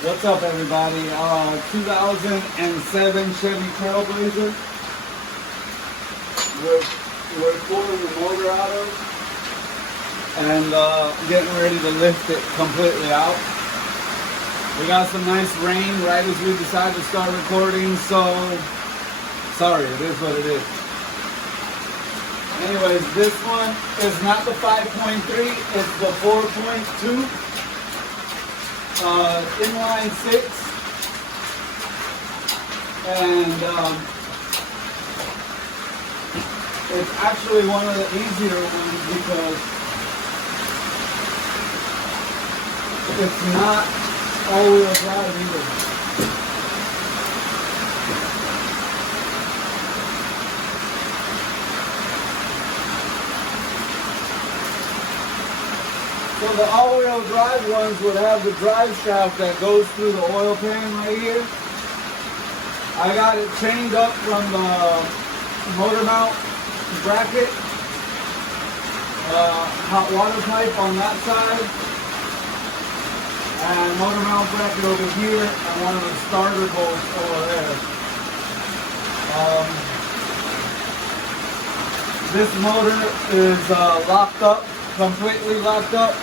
What's up, everybody? 2007 Chevy Trailblazer. We're pulling the motor out of and getting ready to lift it completely out. We got some nice rain right as we decided to start recording, so sorry, it is what it is. Anyways, this one is not the 5.3, it's the 4.2. Inline 6, and it's actually one of the easier ones because it's not all-wheel drive either. So the all-wheel drive ones would have the drive shaft that goes through the oil pan right here. I got it chained up from the motor mount bracket, hot water pipe on that side, and motor mount bracket over here, and one of the starter bolts over there. This motor is locked up, completely locked up.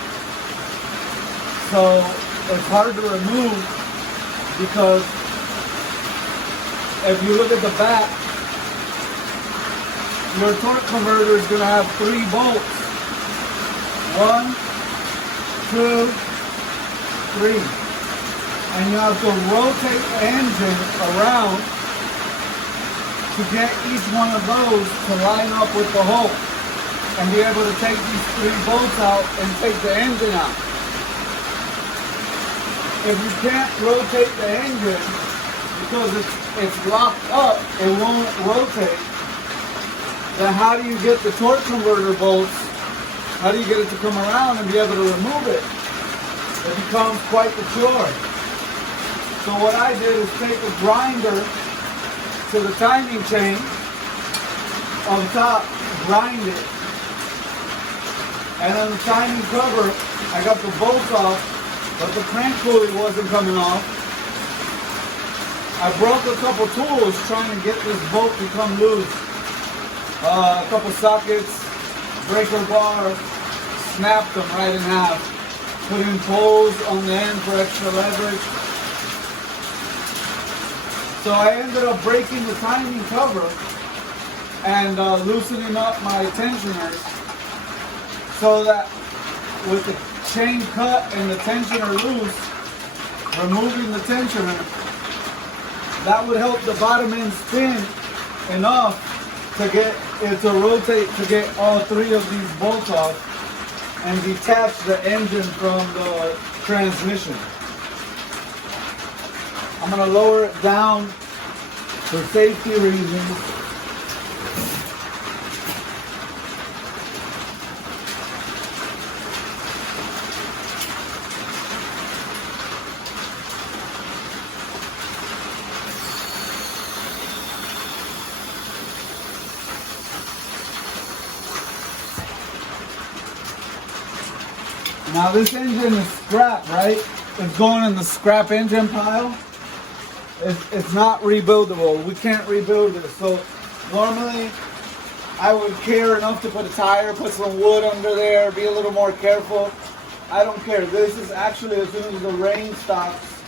So it's hard to remove because if you look at the back, your torque converter is going to have 3 bolts. 1, 2, 3. And you have to rotate the engine around to get each one of those to line up with the hole and be able to take these 3 bolts out and take the engine out. If you can't rotate the engine because it's locked up, it won't rotate, then how do you get the torque converter bolts? How do you get it to come around and be able to remove it? It becomes quite the chore. So what I did is take a grinder to the timing chain on top, grind it, and on the timing cover, I got the bolts off, but the crank pulley wasn't coming off. I broke a couple tools trying to get this bolt to come loose. A couple sockets, breaker bar, snapped them right in half. Put in poles on the end for extra leverage. So I ended up breaking the timing cover and loosening up my tensioners so that with the chain cut and the tensioner loose, removing the tensioner, that would help the bottom end spin enough to get it to rotate to get all 3 of these bolts off and detach the engine from the transmission. I'm going to lower it down for safety reasons. Now this engine is scrap, right? It's going in the scrap engine pile. It's not rebuildable. We can't rebuild it. So normally I would care enough to put a tire, put some wood under there, be a little more careful. I don't care. This is actually, as soon as the rain stops,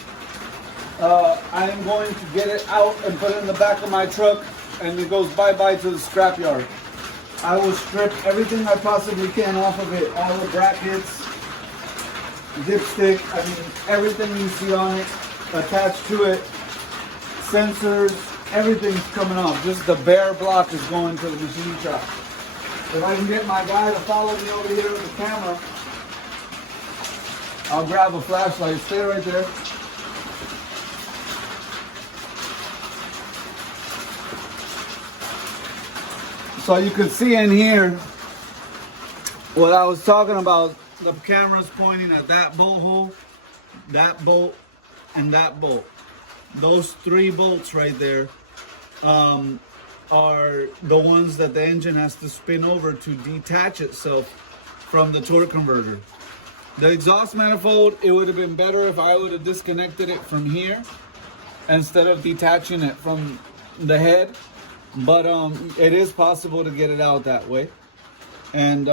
I am going to get it out and put it in the back of my truck, and it goes bye-bye to the scrapyard. I will strip everything I possibly can off of it. All the brackets, dipstick, I mean everything you see on it, attached to it, sensors, everything's coming off. Just the bare block is going to the machine shop. If I can get my guy to follow me over here with the camera, I'll grab a flashlight. Stay right there. So you can see in here what I was talking about. The camera's pointing at that bolt hole, that bolt, and that bolt. Those 3 bolts right there are the ones that the engine has to spin over to detach itself from the torque converter. The exhaust manifold, it would have been better if I would have disconnected it from here instead of detaching it from the head. But it is possible to get it out that way. And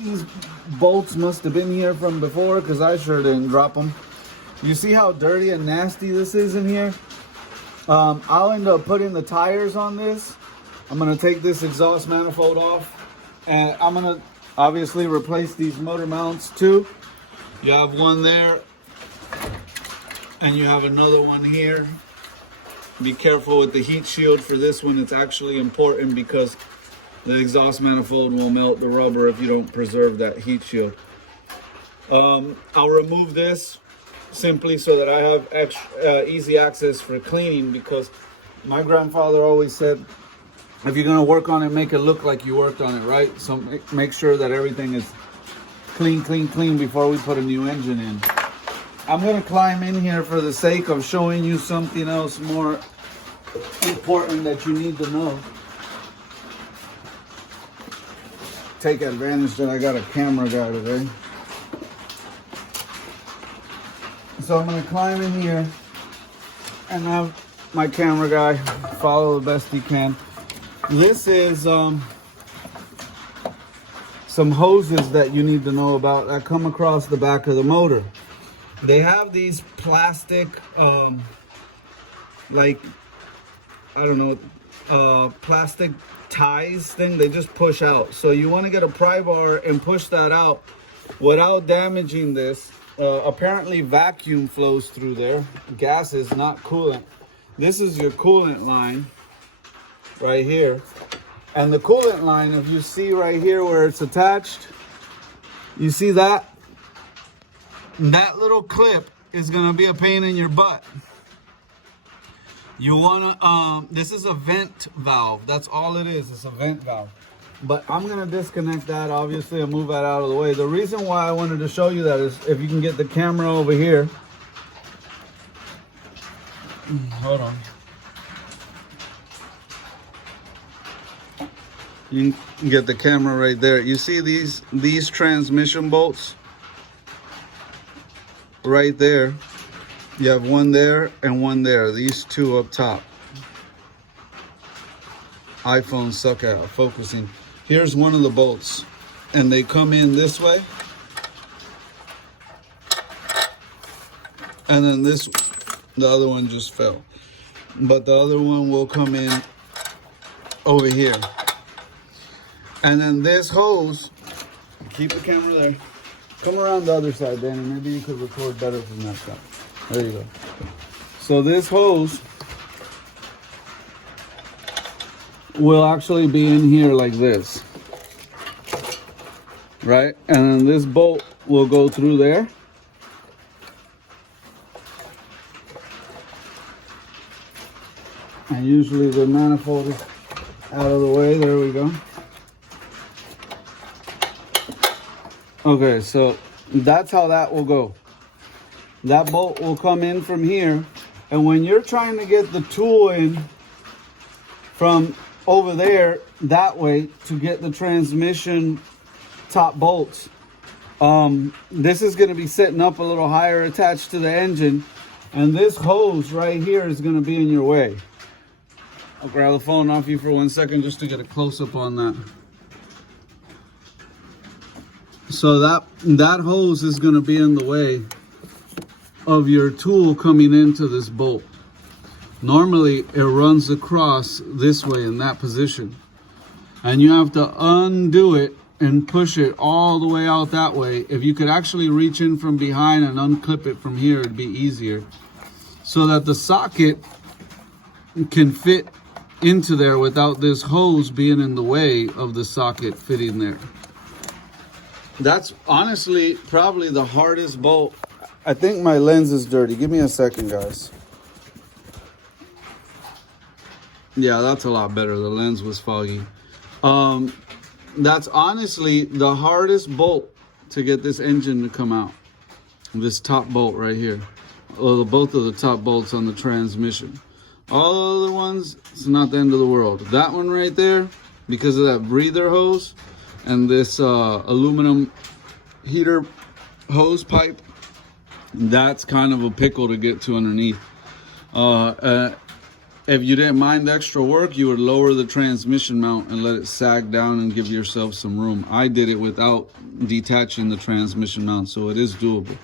these bolts must have been here from before, because I sure didn't drop them. You see how dirty and nasty this is in here? I'll end up putting the tires on this. I'm gonna take this exhaust manifold off, and I'm gonna obviously replace these motor mounts too. You have one there, and you have another one here. Be careful with the heat shield for this one. It's actually important because the exhaust manifold will melt the rubber if you don't preserve that heat shield. I'll remove this simply so that I have extra, easy access for cleaning, because my grandfather always said, if you're gonna work on it, make it look like you worked on it, right? So make sure that everything is clean before we put a new engine in. I'm gonna climb in here for the sake of showing you something else more important that you need to know. Take advantage that I got a camera guy today. So I'm gonna climb in here and have my camera guy follow the best he can. This is some hoses that you need to know about that come across the back of the motor. They have these plastic, like, I don't know, plastic ties thing. They just push out. So you want to get a pry bar and push that out without damaging this. Apparently vacuum flows through there. Gas is not coolant. This is your coolant line right here. And the coolant line, if you see right here where it's attached, you see that? That little clip is gonna be a pain in your butt. You wanna, this is a vent valve. That's all it is, it's a vent valve. But I'm gonna disconnect that, obviously, and move that out of the way. The reason why I wanted to show you that is if you can get the camera over here. Hold on. You can get the camera right there. You see these transmission bolts? Right there. You have one there and one there. These two up top. iPhones suck at focusing. Here's one of the bolts, and they come in this way, and then this, the other one just fell, but the other one will come in over here. And then this hose, keep the camera there, come around the other side, Danny, maybe you could record better from that side. There you go. So this hose will actually be in here like this, right? And then this bolt will go through there. And usually the manifold is out of the way. There we go. Okay, so that's how that will go. That bolt will come in from here, and when you're trying to get the tool in from over there that way to get the transmission top bolts, this is going to be sitting up a little higher attached to the engine, and this hose right here is going to be in your way. I'll grab the phone off you for 1 second just to get a close-up on that. So that hose is going to be in the way of your tool coming into this bolt. Normally it runs across this way in that position, and you have to undo it and push it all the way out that way. If you could actually reach in from behind and unclip it from here, it'd be easier, so that the socket can fit into there without this hose being in the way of the socket fitting there. That's honestly probably the hardest bolt. I think my lens is dirty. Give me a second, guys. Yeah, that's a lot better. The lens was foggy. That's honestly the hardest bolt to get this engine to come out. This top bolt right here. Well, both of the top bolts on the transmission. All the other ones, it's not the end of the world. That one right there, because of that breather hose and this aluminum heater hose pipe, that's kind of a pickle to get to underneath. If you didn't mind the extra work, you would lower the transmission mount and let it sag down and give yourself some room. I did it without detaching the transmission mount, so it is doable.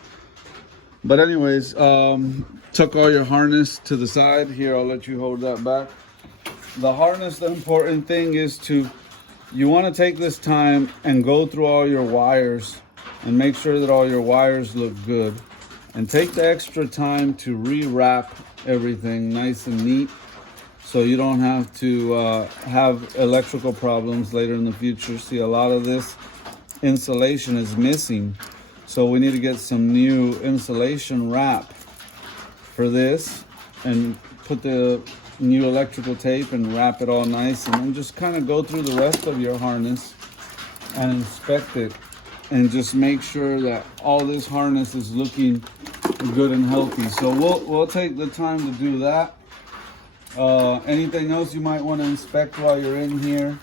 But anyways, took all your harness to the side. Here, I'll let you hold that back. The harness, the important thing is you want to take this time and go through all your wires and make sure that all your wires look good. And take the extra time to re-wrap everything nice and neat, so you don't have to have electrical problems later in the future. See, a lot of this insulation is missing, so we need to get some new insulation wrap for this and put the new electrical tape and wrap it all nice, and then just kind of go through the rest of your harness and inspect it and just make sure that all this harness is looking good and healthy. So we'll take the time to do that. Anything else you might want to inspect while you're in here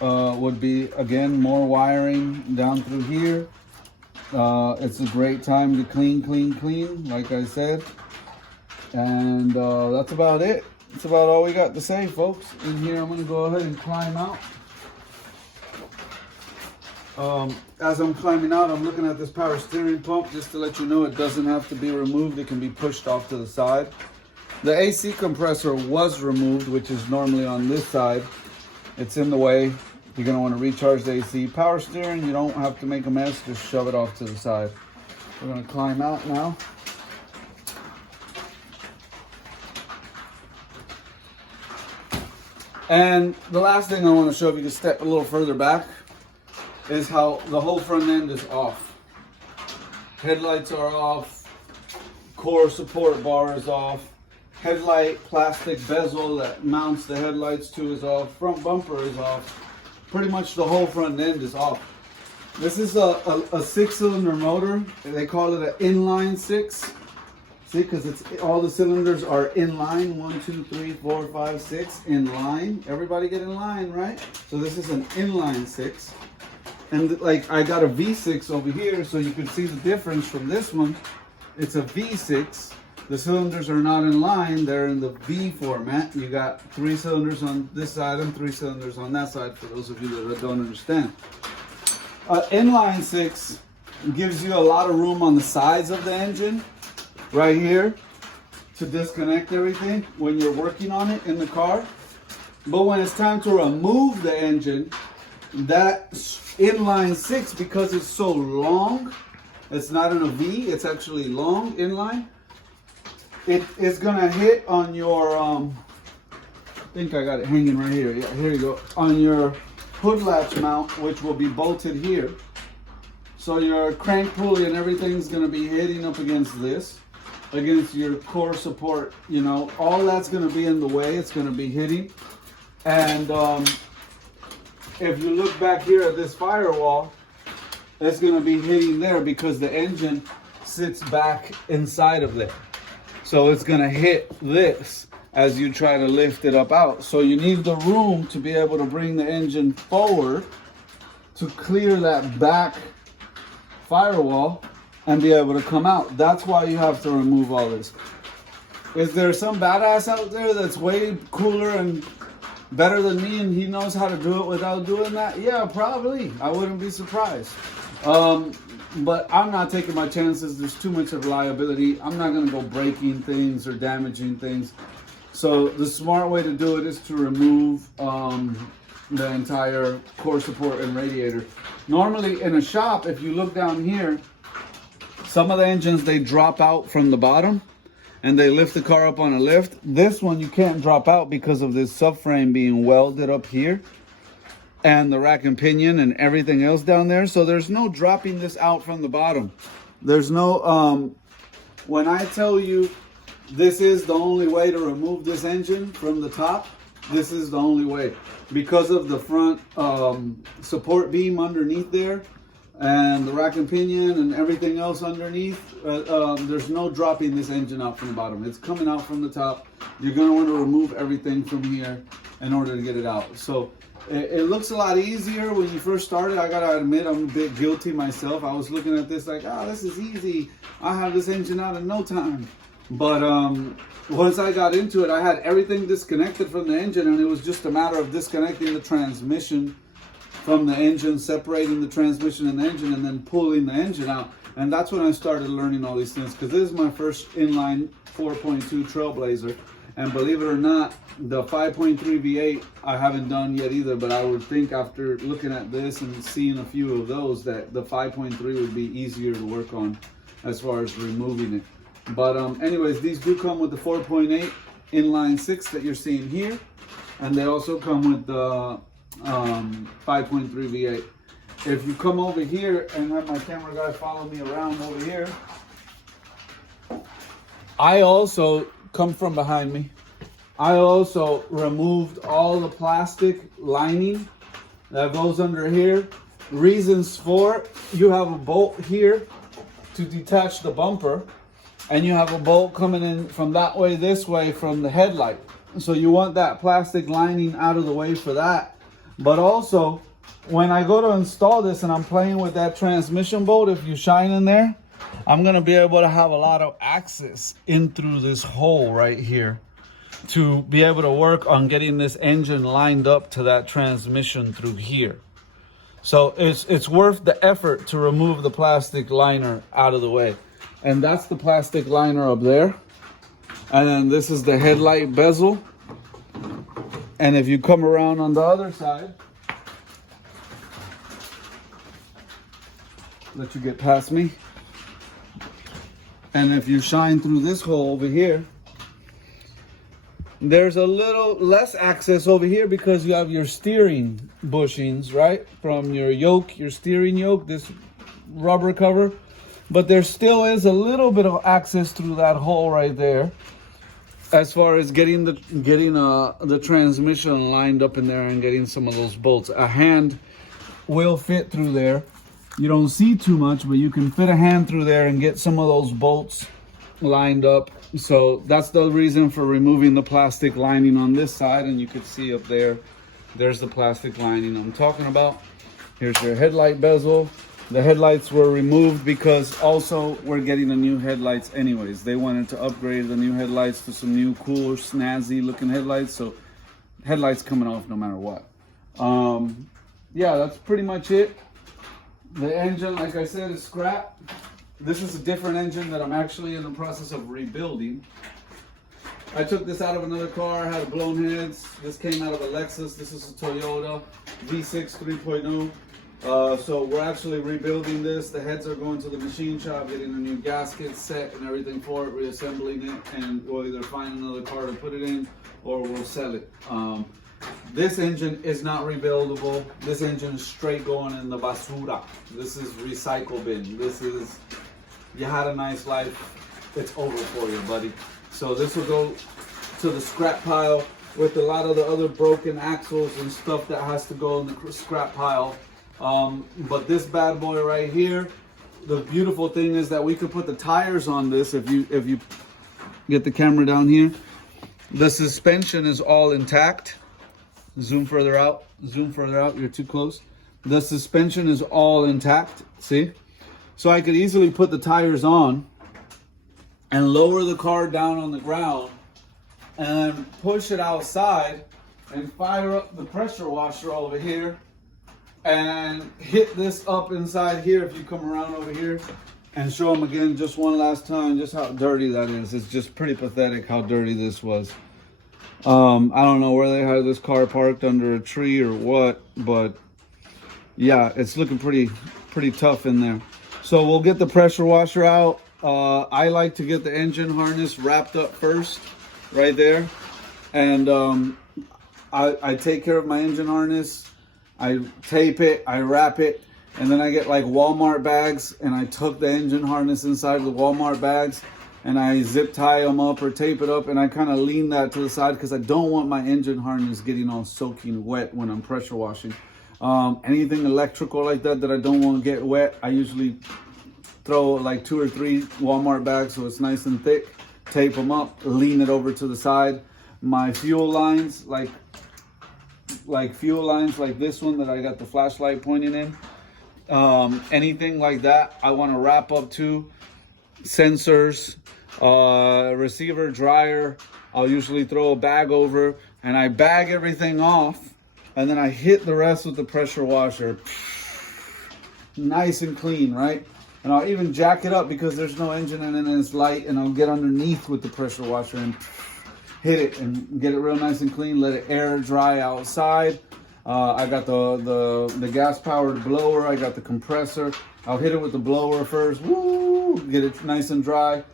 would be, again, more wiring down through here. It's a great time to clean, like I said. And that's about it. That's about all we got to say, folks. In here, I'm going to go ahead and climb out. As I'm climbing out, I'm looking at this power steering pump just to let you know it doesn't have to be removed. It can be pushed off to the side. The AC compressor was removed, which is normally on this side. It's in the way. You're going to want to recharge the AC. Power steering, you don't have to make a mess. Just shove it off to the side. We're going to climb out now. And the last thing I want to show, if you just step a little further back, is how the whole front end is off. Headlights are off. Core support bar is off. Headlight plastic bezel that mounts the headlights to is off. Front bumper is off. Pretty much the whole front end is off. This is a 6-cylinder motor. They call it an inline 6. See, because it's all the cylinders are in line. 1, 2, 3, 4, 5, 6 in line. Everybody get in line, right? So this is an inline 6. And like I got a V6 over here, so you can see the difference from this one. It's a V6. The cylinders are not in line, they're in the V format. You got 3 cylinders on this side and 3 cylinders on that side, for those of you that don't understand. Inline 6 gives you a lot of room on the sides of the engine, right here, to disconnect everything when you're working on it in the car. But when it's time to remove the engine, that inline 6, because it's so long, it's not in a V, it's actually long inline, it is gonna hit on your I think I got it hanging right here. Yeah, here you go. On your hood latch mount, which will be bolted here. So your crank pulley and everything's gonna be hitting up against this, against your core support, you know, all that's gonna be in the way. It's gonna be hitting. And if you look back here at this firewall, it's gonna be hitting there because the engine sits back inside of there. So it's gonna hit this as you try to lift it up out. So you need the room to be able to bring the engine forward to clear that back firewall and be able to come out. That's why you have to remove all this. Is there some badass out there that's way cooler and better than me and he knows how to do it without doing that? Yeah, probably. I wouldn't be surprised. But I'm not taking my chances. There's too much of liability. I'm not going to go breaking things or damaging things. So the smart way to do it is to remove the entire core support and radiator. Normally in a shop, if you look down here, some of the engines, they drop out from the bottom and they lift the car up on a lift. This one you can't drop out because of this subframe being welded up here and the rack and pinion and everything else down there. So there's no dropping this out from the bottom. There's no, when I tell you this is the only way to remove this engine from the top, this is the only way. Because of the front support beam underneath there and the rack and pinion and everything else underneath, there's no dropping this engine out from the bottom. It's coming out from the top. You're gonna want to remove everything from here in order to get it out. So it looks a lot easier when you first started. I gotta admit, I'm a bit guilty myself. I was looking at this like, oh, this is easy. I have this engine out in no time. But once I got into it, I had everything disconnected from the engine, and it was just a matter of disconnecting the transmission from the engine, separating the transmission and the engine, and then pulling the engine out. And that's when I started learning all these things, because this is my first inline 4.2 Trailblazer. And believe it or not, the 5.3 V8 I haven't done yet either, but I would think after looking at this and seeing a few of those that the 5.3 would be easier to work on as far as removing it. But anyways, these do come with the 4.8 inline 6 that you're seeing here, and they also come with the 5.3 V8. If you come over here and have my camera guy follow me around over here, I also come from behind me. I also removed all the plastic lining that goes under here. Reasons for: you have a bolt here to detach the bumper, and you have a bolt coming in from that way, this way, from the headlight. So you want that plastic lining out of the way for that. But also, when I go to install this and I'm playing with that transmission bolt, if you shine in there, I'm gonna be able to have a lot of access in through this hole right here to be able to work on getting this engine lined up to that transmission through here. So it's worth the effort to remove the plastic liner out of the way. And that's the plastic liner up there. And then this is the headlight bezel. And if you come around on the other side, let you get past me. And if you shine through this hole over here, there's a little less access over here because you have your steering bushings, right? From your yoke, your steering yoke, this rubber cover. But there still is a little bit of access through that hole right there, as far as getting the transmission lined up in there and getting some of those bolts. A hand will fit through there. You don't see too much, but you can fit a hand through there and get some of those bolts lined up. So that's the reason for removing the plastic lining on this side. And you could see up there, there's the plastic lining I'm talking about. Here's your headlight bezel. The headlights were removed because also we're getting the new headlights anyways. They wanted to upgrade the new headlights to some new cool, snazzy looking headlights. So headlights coming off no matter what. Yeah, that's pretty much it. The engine, like I said, is scrap. This is a different engine that I'm actually in the process of rebuilding. I took this out of another car, had blown heads. This came out of a Lexus. This is a Toyota V6 3.0. So we're actually rebuilding this. The heads are going to the machine shop, getting a new gasket set and everything for it, reassembling it, and we'll either find another car to put it in or we'll sell it. This engine is not rebuildable. This engine is straight going in the basura. This is recycle bin. This is, you had a nice life, it's over for you, buddy. So this will go to the scrap pile with a lot of the other broken axles and stuff that has to go in the scrap pile. But this bad boy right here, the beautiful thing is that we could put the tires on this. If you get the camera down here, the suspension is all intact. Zoom further out, you're too close. The suspension is all intact, see? So I could easily put the tires on and lower the car down on the ground and then push it outside and fire up the pressure washer over here and hit this up inside here. If you come around over here and show them again just one last time just how dirty that is. It's just pretty pathetic how dirty this was. I don't know where they had this car parked, under a tree or what, but yeah, it's looking pretty tough in there. So we'll get the pressure washer out. I like to get the engine harness wrapped up first, right there. And I take care of my engine harness. I tape it, I wrap it, and then I get like Walmart bags and I tuck the engine harness inside the Walmart bags and I zip tie them up or tape it up, and I kind of lean that to the side because I don't want my engine harness getting all soaking wet when I'm pressure washing. Anything electrical like that I don't want to get wet, I usually throw like 2 or 3 Walmart bags so it's nice and thick, tape them up, lean it over to the side. My fuel lines, like like fuel lines like this one that I got the flashlight pointing in, anything like that, I want to wrap up to. Sensors, receiver, dryer, I'll usually throw a bag over, and I bag everything off, and then I hit the rest with the pressure washer. Nice and clean, right? And I'll even jack it up because there's no engine in it and it's light, and I'll get underneath with the pressure washer and hit it and get it real nice and clean. Let it air dry outside. I got the gas powered blower. I got the compressor. I'll hit it with the blower first. Woo! Get it nice and dry.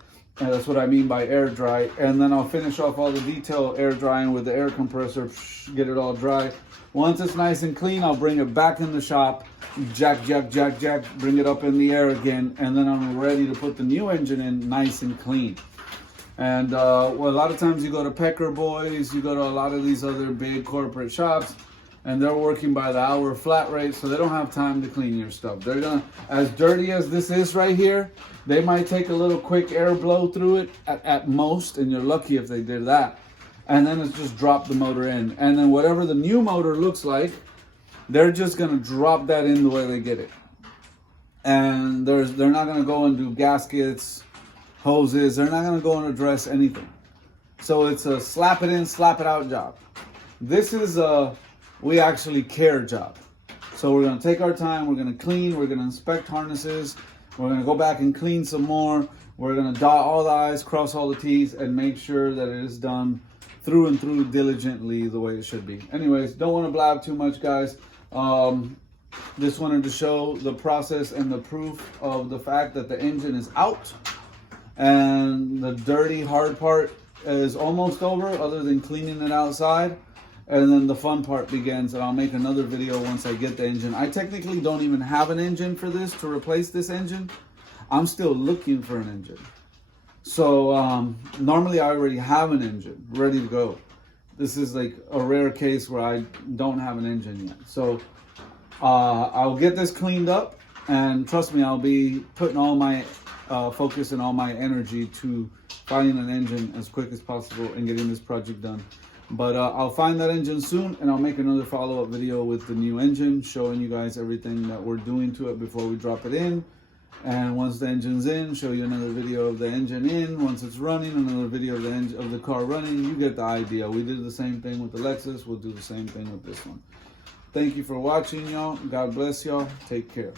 And that's what I mean by air dry. And then I'll finish off all the detail air drying with the air compressor. Get it all dry. Once it's nice and clean, I'll bring it back in the shop. Jack, bring it up in the air again. And then I'm ready to put the new engine in nice and clean. And well, a lot of times you go to Pecker Boys, you go to a lot of these other big corporate shops, and they're working by the hour flat rate, so they don't have time to clean your stuff. They're gonna, as dirty as this is right here, they might take a little quick air blow through it at most, and you're lucky if they did that. And then it's just drop the motor in. And then whatever the new motor looks like, they're just gonna drop that in the way they get it. And they're not gonna go and do gaskets, hoses, they're not gonna go and address anything. So it's a slap it in, slap it out job. This is a we actually care job. So we're gonna take our time, we're gonna clean, we're gonna inspect harnesses, we're gonna go back and clean some more, we're gonna dot all the I's, cross all the T's, and make sure that it is done through and through diligently the way it should be. Anyways, don't wanna blab too much, guys. Just wanted to show the process and the proof of the fact that the engine is out and the dirty, hard part is almost over, other than cleaning it outside. And then the fun part begins, and I'll make another video once I get the engine. I technically don't even have an engine for this to replace this engine. I'm still looking for an engine. So normally I already have an engine ready to go. This is like a rare case where I don't have an engine yet. So I'll get this cleaned up, and trust me, I'll be putting all my focus and all my energy to finding an engine as quick as possible and getting this project done. But I'll find that engine soon, and I'll make another follow-up video with the new engine, showing you guys everything that we're doing to it before we drop it in. And once the engine's in, show you another video of the engine in. Once it's running, another video of the car running. You get the idea. We did the same thing with the Lexus. We'll do the same thing with this one. Thank you for watching, y'all. God bless y'all. Take care.